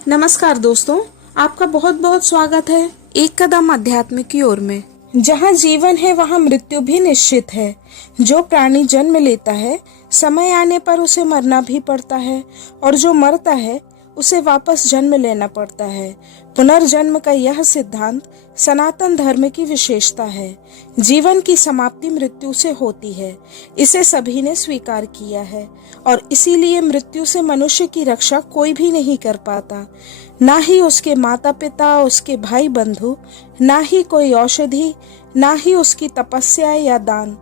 नमस्कार दोस्तों, आपका बहुत बहुत स्वागत है एक कदम अध्यात्म की ओर में। जहाँ जीवन है वहाँ मृत्यु भी निश्चित है। जो प्राणी जन्म लेता है समय आने पर उसे मरना भी पड़ता है, और जो मरता है उसे वापस जन्म लेना पड़ता है। पुनर्जन्म का यह सिद्धांत सनातन धर्म की विशेषता है। जीवन की समाप्ति मृत्यु से होती है, इसे सभी ने स्वीकार किया है, और इसीलिए मृत्यु से मनुष्य की रक्षा कोई भी नहीं कर पाता, ना ही उसके माता पिता, उसके भाई बंधु, ना ही कोई औषधि, ना ही उसकी तपस्या या दान।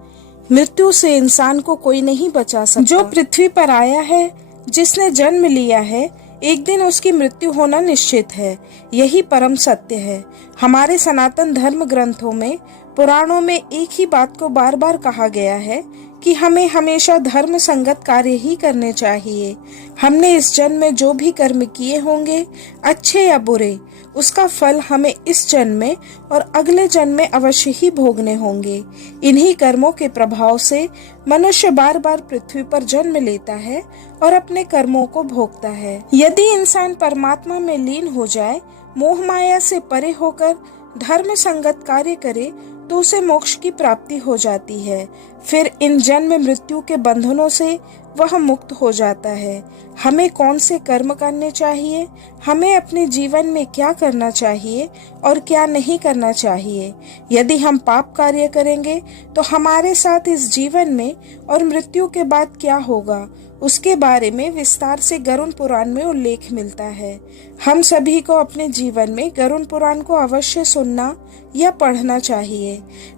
मृत्यु से इंसान को कोई नहीं बचा सकता। जो पृथ्वी पर आया है, जिसने जन्म लिया है, एक दिन उसकी मृत्यु होना निश्चित है। यही परम सत्य है। हमारे सनातन धर्म ग्रंथों में, पुराणों में एक ही बात को बार बार कहा गया है कि हमें हमेशा धर्म संगत कार्य ही करने चाहिए। हमने इस जन्म में जो भी कर्म किए होंगे, अच्छे या बुरे, उसका फल हमें इस जन्म में और अगले जन्म में अवश्य ही भोगने होंगे। इन्हीं कर्मों के प्रभाव से मनुष्य बार बार पृथ्वी पर जन्म लेता है और अपने कर्मों को भोगता है। यदि इंसान परमात्मा में लीन हो जाए, मोह माया से परे होकर धर्म संगत कार्य करे, तो उसे मोक्ष की प्राप्ति हो जाती है। फिर इन जन्म मृत्यु के बंधनों से वह मुक्त हो जाता है। हमें कौन से कर्म करने चाहिए, हमें अपने जीवन में क्या करना चाहिए और क्या नहीं करना चाहिए। यदि हम पाप कार्य करेंगे तो हमारे साथ इस जीवन में और मृत्यु के बाद क्या होगा, उसके बारे में विस्तार से गरुड़ पुराण में उल्लेख मिलता है। हम सभी को अपने जीवन में गरुड़ पुराण को अवश्य सुनना या पढ़ना चाहिए।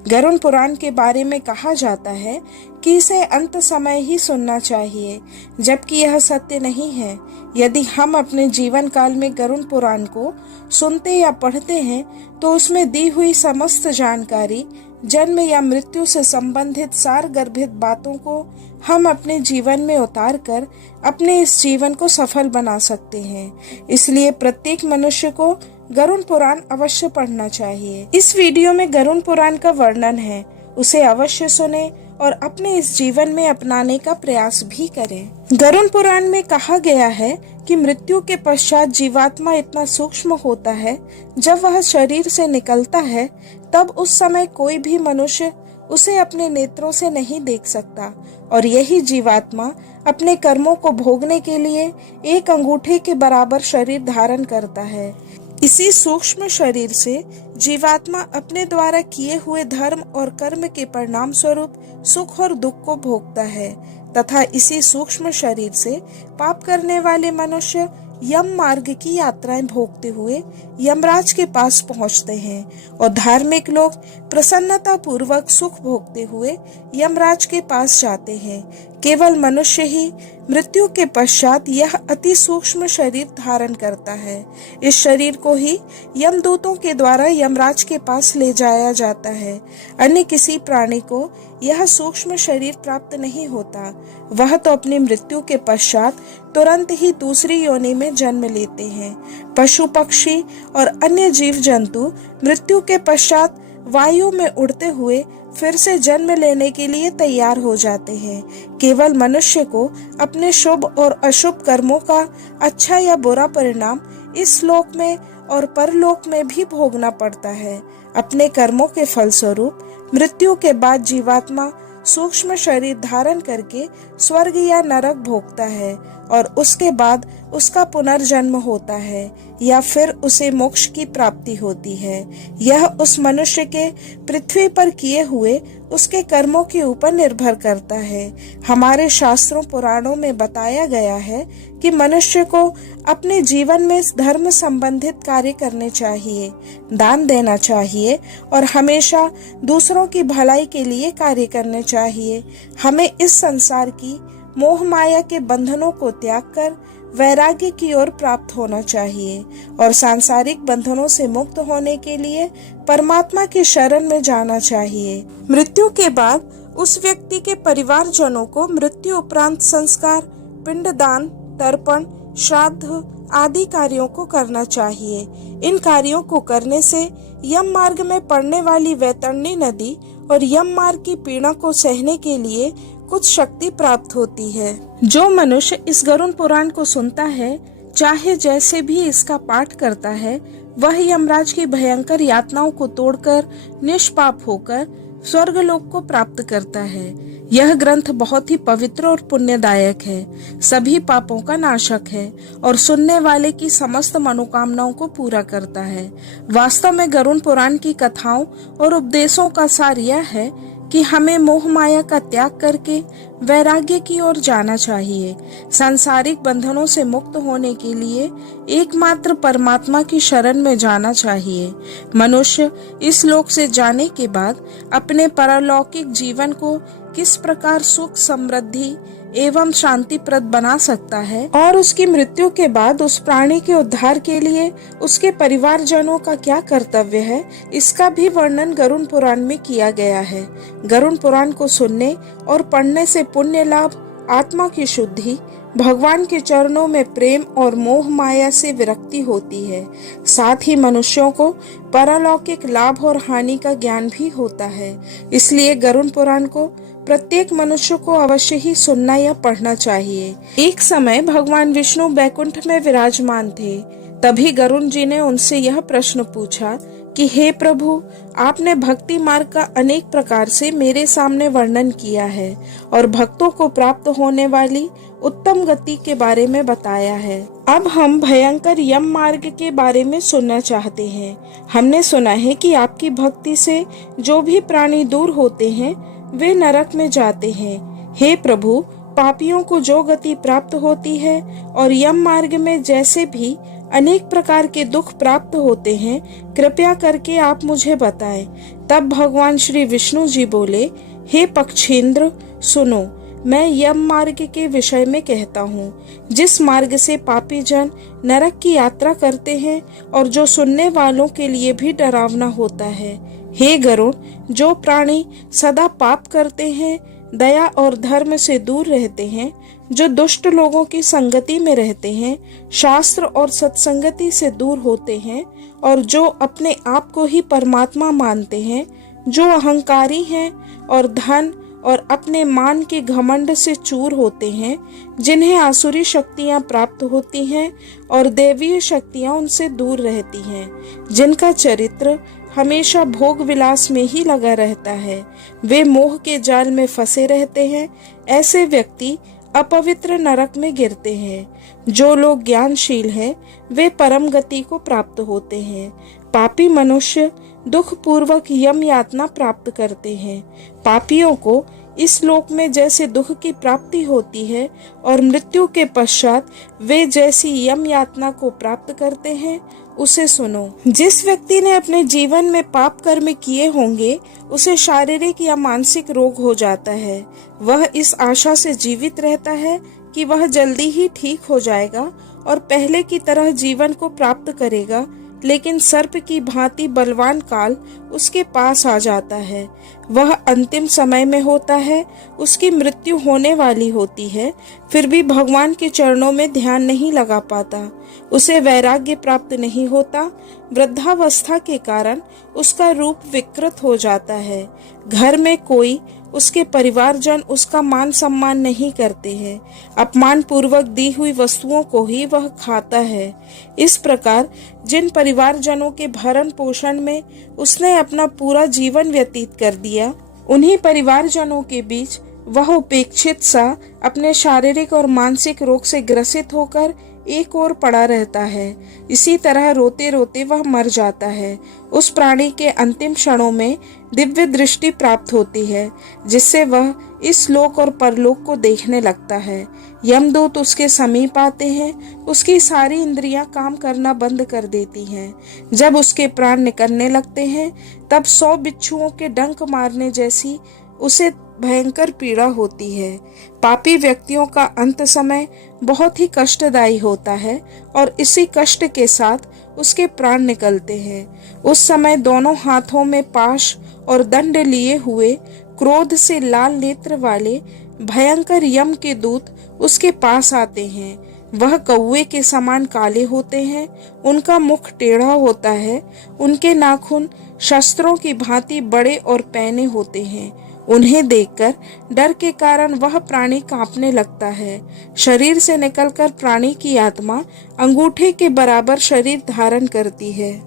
गरुड़ पुराण के बारे में कहा जाता है कि इसे अंत समय ही सुनना चाहिए, जबकि यह सत्य नहीं है। यदि हम अपने जीवन काल में गरुड़ पुराण को सुनते या पढ़ते हैं, तो उसमें दी हुई समस्त जानकारी, जन्म या मृत्यु से संबंधित सार गर्भित बातों को हम अपने जीवन में उतार कर अपने इस जीवन को सफल बना सकते हैं। इसलिए प्रत्येक मनुष्य को गरुड़ पुराण अवश्य पढ़ना चाहिए। इस वीडियो में गरुड़ पुराण का वर्णन है, उसे अवश्य सुने और अपने इस जीवन में अपनाने का प्रयास भी करें। गरुड़ पुराण में कहा गया है कि मृत्यु के पश्चात जीवात्मा इतना सूक्ष्म होता है, जब वह शरीर से निकलता है तब उस समय कोई भी मनुष्य उसे अपने नेत्रों से नहीं देख सकता, और यही जीवात्मा अपने कर्मों को भोगने के लिए एक अंगूठे के बराबर शरीर धारण करता है। इसी सूक्ष्म शरीर से जीवात्मा अपने द्वारा किए हुए धर्म और कर्म के परिणाम स्वरूप सुख और दुख को भोगता है, तथा इसी सूक्ष्म शरीर से पाप करने वाले मनुष्य यम मार्ग की यात्राएं भोगते हुए यमराज के पास पहुंचते हैं, और धार्मिक लोग प्रसन्नता पूर्वक सुख भोगते हुए यमराज के पास जाते हैं। केवल मनुष्य ही मृत्यु के पश्चात यह अति सूक्ष्म शरीर धारण करता है। इस शरीर को ही यमदूतों के द्वारा यमराज के पास ले जाया जाता है। अन्य किसी प्राणी को यह सूक्ष्म शरीर प्राप्त नहीं होता। वह तो अपनी मृत्यु के पश्चात तुरंत ही दूसरी योनि में जन्म लेते हैं। पशु पक्षी और अन्य जीव जंतु मृत्यु के पश्चात वायु में उड़ते हुए फिर से जन्म लेने के लिए तैयार हो जाते हैं। केवल मनुष्य को अपने शुभ और अशुभ कर्मों का अच्छा या बुरा परिणाम इस लोक में और परलोक में भी भोगना पड़ता है। अपने कर्मों के फलस्वरूप मृत्यु के बाद जीवात्मा सूक्ष्म शरीर धारण करके स्वर्ग या नरक भोगता है, और उसके बाद उसका पुनर्जन्म होता है, या फिर उसे मोक्ष की प्राप्ति होती है। यह उस मनुष्य के पृथ्वी पर किए हुए उसके कर्मों के ऊपर निर्भर करता है। हमारे शास्त्रों पुराणों में बताया गया है कि मनुष्य को अपने जीवन में धर्म संबंधित कार्य करने चाहिए, दान देना चाहिए और हमेशा दूसरों की भलाई के लिए कार्य करने चाहिए। हमें इस संसार की मोह माया के बंधनों को त्याग कर वैराग्य की ओर प्राप्त होना चाहिए, और सांसारिक बंधनों से मुक्त होने के लिए परमात्मा की शरण में जाना चाहिए। मृत्यु के बाद उस व्यक्ति के परिवारजनों को मृत्यु उपरांत संस्कार, पिंडदान, तर्पण, श्राद्ध आदि कार्यों को करना चाहिए। इन कार्यों को करने से यम मार्ग में पड़ने वाली वैतरणी नदी और यम मार्ग की पीड़ा को सहने के लिए कुछ शक्ति प्राप्त होती है। जो मनुष्य इस गरुड़ पुराण को सुनता है, चाहे जैसे भी इसका पाठ करता है, वह यमराज की भयंकर यातनाओं को तोड़कर निष्पाप होकर स्वर्गलोक को प्राप्त करता है। यह ग्रंथ बहुत ही पवित्र और पुण्यदायक है, सभी पापों का नाशक है और सुनने वाले की समस्त मनोकामनाओं को पूरा करता है। वास्तव में गरुड़ पुराण की कथाओं और उपदेशों का सार यह है कि हमें मोह माया का त्याग करके वैराग्य की ओर जाना चाहिए। सांसारिक बंधनों से मुक्त होने के लिए एकमात्र परमात्मा की शरण में जाना चाहिए। मनुष्य इस लोक से जाने के बाद अपने परलौकिक जीवन को किस प्रकार सुख समृद्धि एवं शांतिप्रद बना सकता है और उसकी मृत्यु के बाद उस प्राणी के उद्धार के लिए उसके परिवारजनों का क्या कर्तव्य है, इसका भी वर्णन गरुड़ पुराण में किया गया है। गरुड़ पुराण को सुनने और पढ़ने से पुण्य लाभ, आत्मा की शुद्धि, भगवान के चरणों में प्रेम और मोह माया से विरक्ति होती है। साथ ही मनुष्यों को परलौकिक लाभ और हानि का ज्ञान भी होता है। इसलिए गरुड़ पुराण को प्रत्येक मनुष्य को अवश्य ही सुनना या पढ़ना चाहिए। एक समय भगवान विष्णु बैकुंठ में विराजमान थे। तभी गरुड़ जी ने उनसे यह प्रश्न पूछा कि हे प्रभु, आपने भक्ति मार्ग का अनेक प्रकार से मेरे सामने वर्णन किया है और भक्तों को प्राप्त होने वाली उत्तम गति के बारे में बताया है। अब हम भयंकर यम मार्ग के बारे में सुनना चाहते हैं। हमने सुना है कि आपकी भक्ति से जो भी प्राणी दूर होते हैं वे नरक में जाते हैं। हे प्रभु, पापियों को जो गति प्राप्त होती है और यम मार्ग में जैसे भी अनेक प्रकार के दुख प्राप्त होते हैं, कृपया करके आप मुझे बताएं। तब भगवान श्री विष्णु जी बोले, हे पक्षेंद्र, सुनो, मैं यम मार्ग के विषय में कहता हूँ, जिस मार्ग से पापी जन नरक की यात्रा करते हैं और जो सुनने वालों के लिए भी डरावना होता है। हे गरुड़, जो प्राणी सदा पाप करते हैं, दया और धर्म से दूर रहते हैं, जो दुष्ट लोगों की संगति में रहते हैं, शास्त्र और सत्संगति से दूर होते हैं और जो अपने आप को ही परमात्मा मानते हैं, जो अहंकारी हैं और धन और अपने मान के घमंड से चूर होते हैं, जिन्हें आसुरी शक्तियां प्राप्त होती हैं और देवीय शक्तियां उनसे दूर रहती हैं, जिनका चरित्र हमेशा भोग विलास में ही लगा रहता है, वे मोह के जाल में फंसे रहते हैं, ऐसे व्यक्ति अपवित्र नरक में गिरते हैं। जो लोग ज्ञानशील हैं, वे परम गति को प्राप्त होते हैं। पापी मनुष्य दुख पूर्वक यम यातना प्राप्त करते हैं। पापियों को इस लोक में जैसे दुख की प्राप्ति होती है और मृत्यु के पश्चात वे जैसी यम यातना को प्राप्त करते हैं, उसे सुनो। जिस व्यक्ति ने अपने जीवन में पाप कर्म किए होंगे, उसे शारीरिक या मानसिक रोग हो जाता है। वह इस आशा से जीवित रहता है कि वह जल्दी ही ठीक हो जाएगा और पहले की तरह जीवन को प्राप्त करेगा, लेकिन सर्प की भांति बलवान काल उसके पास आ जाता है। वह अंतिम समय में होता है, उसकी मृत्यु होने वाली होती है, फिर भी भगवान के चरणों में ध्यान नहीं लगा पाता। उसे वैराग्य प्राप्त नहीं होता। वृद्धावस्था के कारण उसका रूप विकृत हो जाता है। घर में कोई, उसके परिवारजन उसका मान सम्मान नहीं करते हैं। अपमान पूर्वक दी हुई वस्तुओं को ही वह खाता है। इस प्रकार जिन परिवारजनों के भरण पोषण में उसने अपना पूरा जीवन व्यतीत कर दिया, उन्हीं परिवारजनों के बीच वह उपेक्षित सा अपने शारीरिक और मानसिक रोग से ग्रसित होकर एक ओर पड़ा रहता है। इसी तरह रोते रोते वह मर जाता है। उस प्राणी के अंतिम क्षणों में दिव्य दृष्टि प्राप्त होती है, जिससे वह इस लोक और परलोक को देखने लगता है। यमदूत उसके समीप आते हैं, उसकी सारी इंद्रियां काम करना बंद कर देती हैं। जब उसके प्राण निकलने लगते हैं, तब 100 बिच्छुओं के डंक मारने जैसी उसे भयंकर पीड़ा होती है। पापी व्यक्तियों का अंत समय बहुत ही कष्टदायी होता है और इसी कष्ट के साथ उसके प्राण निकलते हैं। उस समय दोनों हाथों में पाश और दंड लिए हुए क्रोध से लाल नेत्र वाले भयंकर यम के दूत उसके पास आते हैं। वह कौवे के समान काले होते हैं, उनका मुख टेढ़ा होता है, उनके नाखून शस्त्रों की भांति बड़े और पैने होते हैं उन्हें देखकर डर के कारण वह प्राणी कांपने लगता है। शरीर से निकलकर प्राणी की आत्मा अंगूठे के बराबर शरीर धारण करती है।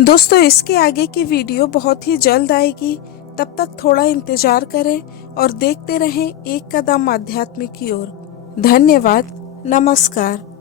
दोस्तों, इसके आगे की वीडियो बहुत ही जल्द आएगी, तब तक थोड़ा इंतजार करें और देखते रहें एक कदम आध्यात्म की ओर। धन्यवाद। नमस्कार।